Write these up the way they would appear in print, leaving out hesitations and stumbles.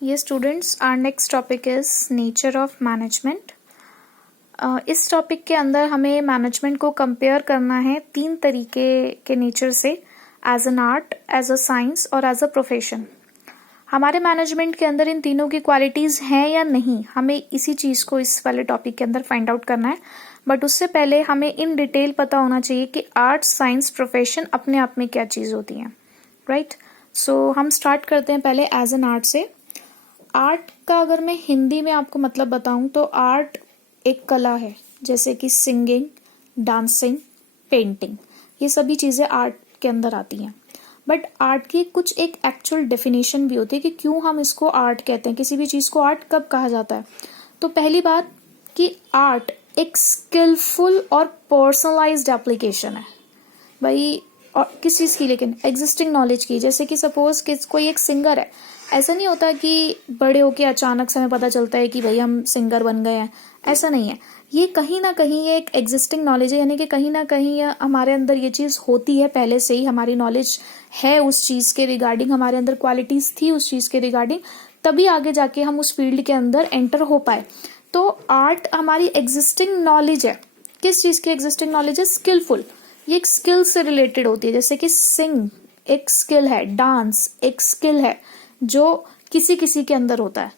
Yes, students, our next topic is nature of management. इस topic के अंदर हमें मैनेजमेंट को कंपेयर करना है तीन तरीके के नेचर से, as an art, as a science और एज अ प्रोफेशन. हमारे मैनेजमेंट के अंदर इन तीनों की क्वालिटीज़ हैं या नहीं, हमें इसी चीज़ को इस वाले टॉपिक के अंदर फाइंड आउट करना है. बट उससे पहले हमें इन डिटेल पता होना चाहिए कि आर्ट, साइंस, प्रोफेशन अपने आप में क्या चीज़ होती हैं. राइट. सो हम स्टार्ट करते हैं पहले एज एन आर्ट से. आर्ट का अगर मैं हिंदी में आपको मतलब बताऊं तो आर्ट एक कला है, जैसे कि सिंगिंग, डांसिंग, पेंटिंग, ये सभी चीज़ें आर्ट के अंदर आती हैं. बट आर्ट की कुछ एक एक्चुअल डेफिनेशन भी होती है कि क्यों हम इसको आर्ट कहते हैं, किसी भी चीज़ को आर्ट कब कहा जाता है. तो पहली बात कि आर्ट एक स्किलफुल और पर्सनलाइज्ड एप्लीकेशन है भाई. और किस चीज़ की, लेकिन एग्जिस्टिंग नॉलेज की. जैसे कि सपोज कि कोई एक सिंगर है, ऐसा नहीं होता कि बड़े होके अचानक से हमें पता चलता है कि भाई हम सिंगर बन गए हैं, ऐसा नहीं है. ये कहीं ना कहीं ये एक एग्जिस्टिंग नॉलेज है, यानी कि कहीं ना कहीं हमारे अंदर ये चीज़ होती है, पहले से ही हमारी नॉलेज है उस चीज़ के रिगार्डिंग, हमारे अंदर क्वालिटीज़ थी उस चीज़ के रिगार्डिंग, तभी आगे जाके हम उस फील्ड के अंदर एंटर हो पाए. तो आर्ट हमारी एग्जिस्टिंग नॉलेज है. किस चीज़ की एग्जिस्टिंग नॉलेज है? स्किलफुल. ये एक स्किल से रिलेटेड होती है, जैसे कि सिंग एक स्किल है, डांस एक स्किल है जो किसी किसी के अंदर होता है.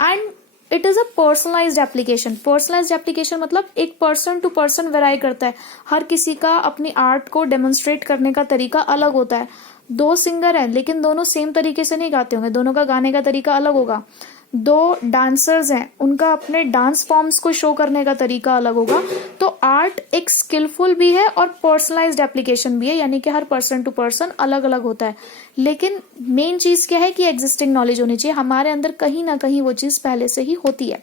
And it is a personalised application. Personalised application मतलब एक पर्सन टू पर्सन वेराई करता है. हर किसी का अपनी आर्ट को डेमोन्स्ट्रेट करने का तरीका अलग होता है. दो सिंगर हैं लेकिन दोनों सेम तरीके से नहीं गाते होंगे, दोनों का गाने का तरीका अलग होगा. दो डांसर्स हैं, उनका अपने डांस फॉर्म्स को शो करने का तरीका अलग होगा. तो आर्ट एक स्किलफुल भी है और पर्सनलाइज्ड एप्लीकेशन भी है, यानी कि हर पर्सन टू पर्सन अलग अलग होता है. लेकिन मेन चीज़ क्या है कि एग्जिस्टिंग नॉलेज होनी चाहिए. हमारे अंदर कहीं ना कहीं वो चीज़ पहले से ही होती है.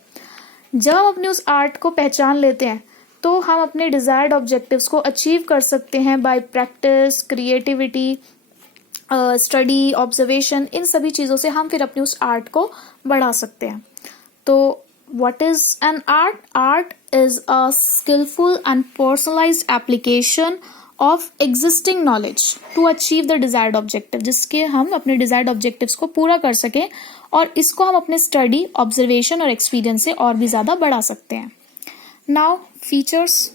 जब हम अपने उस आर्ट को पहचान लेते हैं तो हम अपने डिजायर्ड ऑब्जेक्टिव्स को अचीव कर सकते हैं by practice, creativity, study, observation. इन सभी चीज़ों से हम फिर अपने उस आर्ट को बढ़ा सकते हैं. तो what is an art? Art is a skilful and personalised application of existing knowledge to achieve the desired objective, जिसके हम अपने डिजायर्ड ऑब्जेक्टिव्स को पूरा कर सकें, और इसको हम अपने स्टडी, ऑब्जर्वेशन और एक्सपीरियंस से और भी ज़्यादा बढ़ा सकते हैं. Now features.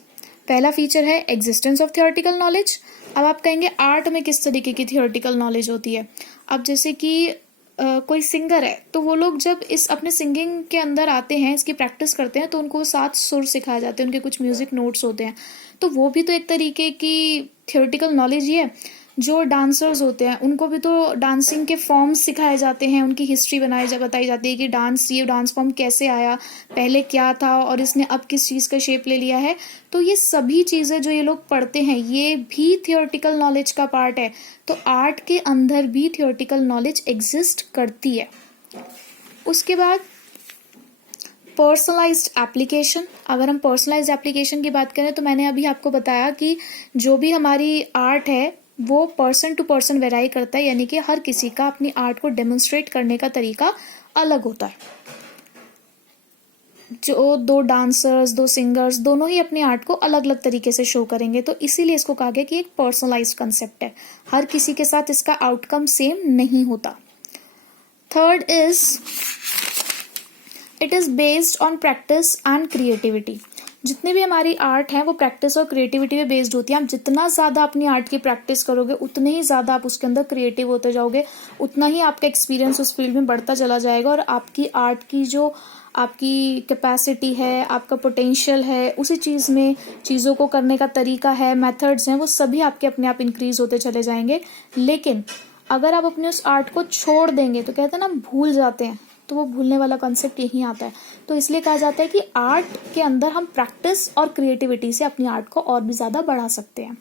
पहला फीचर है एग्जिस्टेंस ऑफ थियोरेटिकल नॉलेज. अब आप कहेंगे आर्ट में किस तरीके की थियोरेटिकल नॉलेज होती है. अब जैसे कि कोई सिंगर है तो वो लोग जब इस अपने सिंगिंग के अंदर आते हैं, इसकी प्रैक्टिस करते हैं, तो उनको 7 सुर सिखाए जाते हैं, उनके कुछ म्यूजिक नोट्स होते हैं. तो वो भी तो एक तरीके की थियोरेटिकल नॉलेज ही है. जो डांसर्स होते हैं उनको भी तो डांसिंग के फॉर्म्स सिखाए जाते हैं, उनकी हिस्ट्री बताई जाती है कि ये डांस फॉर्म कैसे आया, पहले क्या था और इसने अब किस चीज़ का शेप ले लिया है. तो ये सभी चीज़ें जो ये लोग पढ़ते हैं ये भी थियोरेटिकल नॉलेज का पार्ट है. तो आर्ट के अंदर भी थियोरेटिकल नॉलेज एग्जिस्ट करती है. उसके बाद पर्सनलाइज्ड एप्लीकेशन. अगर हम पर्सनलाइज्ड एप्लीकेशन की बात करें तो मैंने अभी आपको बताया कि जो भी हमारी आर्ट है वो पर्सन टू पर्सन वेराई करता है, यानी कि हर किसी का अपनी आर्ट को डेमोन्स्ट्रेट करने का तरीका अलग होता है. जो दो डांसर्स, दो सिंगर्स, दोनों ही अपनी आर्ट को अलग अलग तरीके से शो करेंगे. तो इसीलिए इसको कहा गया कि एक पर्सनलाइज्ड कंसेप्ट है, हर किसी के साथ इसका आउटकम सेम नहीं होता. Third is it is based on practice and creativity. जितनी भी हमारी आर्ट है वो प्रैक्टिस और क्रिएटिविटी पे बेस्ड होती है. आप जितना ज़्यादा अपनी आर्ट की प्रैक्टिस करोगे उतने ही ज़्यादा आप उसके अंदर क्रिएटिव होते जाओगे, उतना ही आपका एक्सपीरियंस उस फील्ड में बढ़ता चला जाएगा, और आपकी आर्ट की जो आपकी कैपेसिटी है, आपका पोटेंशियल है, उसी चीज़ में चीज़ों को करने का तरीका है, मेथड्स हैं, वो सभी आपके अपने आप इंक्रीज होते चले जाएंगे. लेकिन अगर आप अपने उस आर्ट को छोड़ देंगे तो कहते हैं ना, भूल जाते हैं, तो वो भूलने वाला कॉन्सेप्ट यहीं आता है. तो इसलिए कहा जाता है कि आर्ट के अंदर हम प्रैक्टिस और क्रिएटिविटी से अपनी आर्ट को और भी ज़्यादा बढ़ा सकते हैं.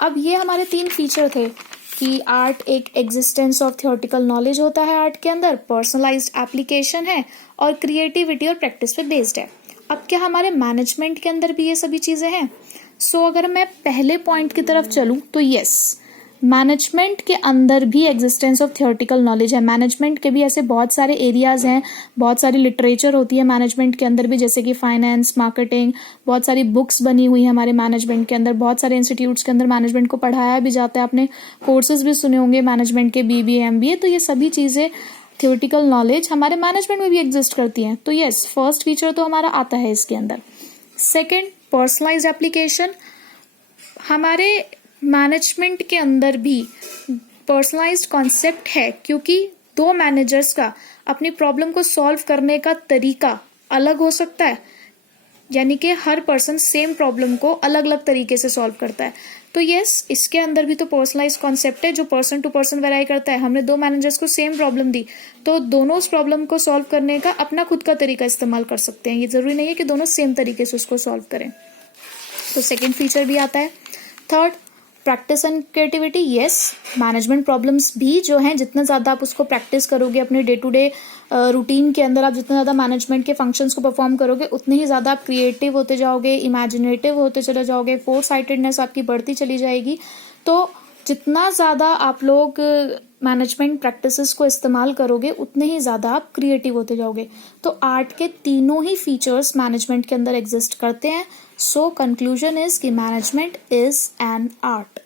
अब ये हमारे 3 फीचर थे कि आर्ट एक एग्जिस्टेंस ऑफ थियोरेटिकल नॉलेज होता है, आर्ट के अंदर पर्सनलाइज्ड एप्लीकेशन है, और क्रिएटिविटी और प्रैक्टिस पे बेस्ड है. अब क्या हमारे मैनेजमेंट के अंदर भी ये सभी चीज़ें हैं? सो अगर मैं पहले पॉइंट की तरफ चलूँ तो यस, मैनेजमेंट के अंदर भी एग्जिस्टेंस ऑफ थियोरेटिकल नॉलेज है. मैनेजमेंट के भी ऐसे बहुत सारे एरियाज हैं, बहुत सारी लिटरेचर होती है मैनेजमेंट के अंदर भी, जैसे कि फाइनेंस, मार्केटिंग, बहुत सारी बुक्स बनी हुई हैं हमारे मैनेजमेंट के अंदर, बहुत सारे इंस्टीट्यूट्स के अंदर मैनेजमेंट को पढ़ाया भी जाता है. आपने कोर्सेज भी सुने होंगे मैनेजमेंट के, BBA, MBA. तो ये सभी चीज़ें थियोरिटिकल नॉलेज हमारे मैनेजमेंट में भी एग्जिस्ट करती है। तो यस, फर्स्ट फीचर तो हमारा आता है इसके अंदर। Second, personalised application. हमारे मैनेजमेंट के अंदर भी पर्सनलाइज्ड कॉन्सेप्ट है, क्योंकि दो मैनेजर्स का अपनी प्रॉब्लम को सॉल्व करने का तरीका अलग हो सकता है, यानी कि हर पर्सन सेम प्रॉब्लम को अलग अलग तरीके से सॉल्व करता है। तो यस, इसके अंदर भी तो पर्सनलाइज्ड कॉन्सेप्ट है जो पर्सन टू पर्सन वेराई करता है। हमने दो मैनेजर्स को सेम प्रॉब्लम दी, तो दोनों उस प्रॉब्लम को सॉल्व करने का अपना खुद का तरीका इस्तेमाल कर सकते हैं। ये जरूरी नहीं है कि दोनों सेम तरीके से उसको सॉल्व करें। तो सेकेंड फीचर भी आता है। Third, practice and creativity. Yes, management problems भी जो हैं, जितना ज़्यादा आप उसको प्रैक्टिस करोगे अपने डे टू डे रूटीन के अंदर, आप जितना ज़्यादा मैनेजमेंट के फंक्शंस को परफॉर्म करोगे, उतने ही ज़्यादा आप क्रिएटिव होते जाओगे, इमेजिनेटिव होते चले जाओगे, फोर साइटेडनेस आपकी बढ़ती चली जाएगी। तो जितना ज़्यादा आप लोग मैनेजमेंट प्रैक्टिसेस को इस्तेमाल करोगे, उतने ही ज़्यादा आप क्रिएटिव होते जाओगे। तो आर्ट के तीनों ही फीचर्स मैनेजमेंट के अंदर एग्जिस्ट करते हैं। सो कंक्लूजन इज कि मैनेजमेंट इज एन आर्ट।